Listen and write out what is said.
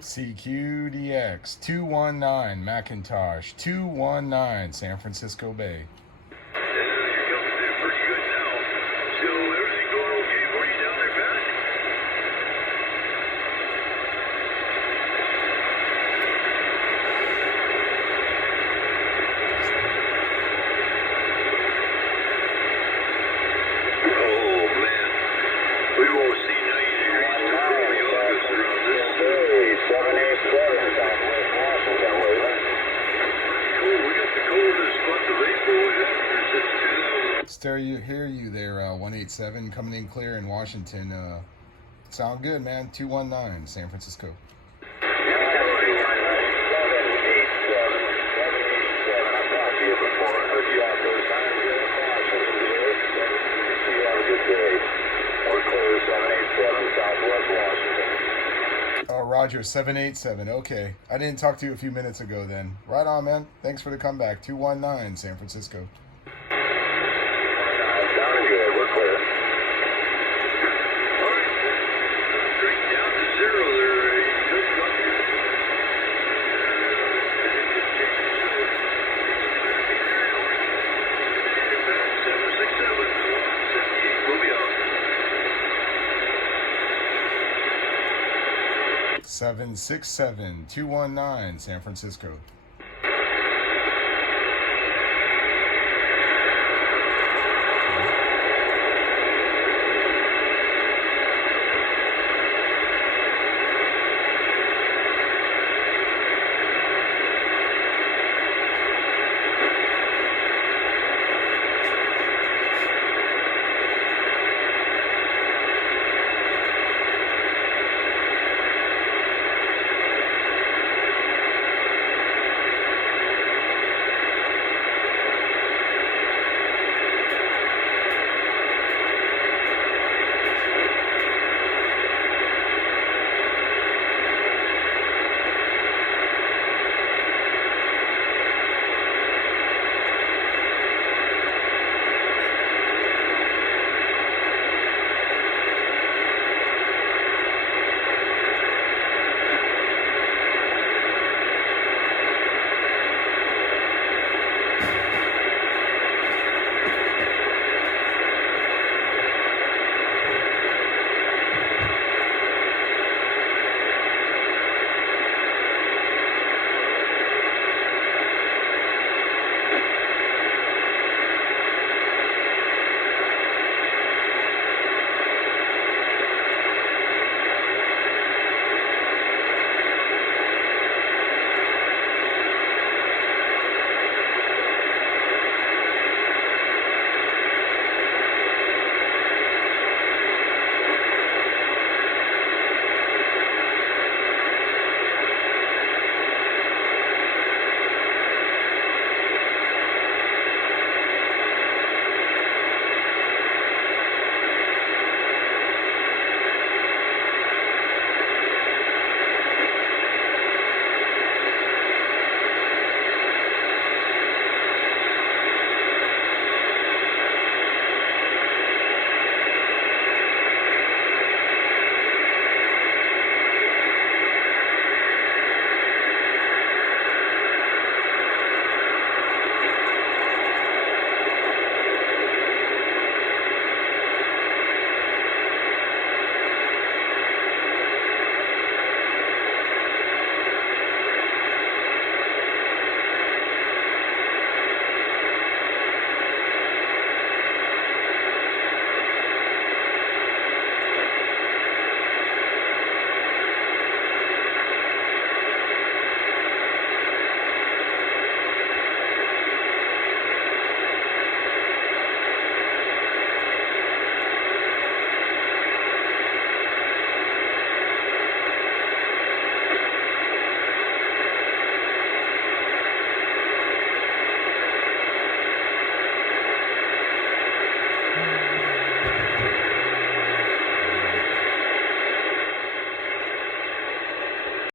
CQDX 219 Macintosh 219 San Francisco Bay. Stereo, hear you there, 187 coming in clear in Washington. Sound good, man. 219 San Francisco. Oh, Roger, 787. Okay. I didn't talk to you a few minutes ago then. Right on, man. Thanks for the comeback. 219 San Francisco. Seven 6 7 219 San Francisco.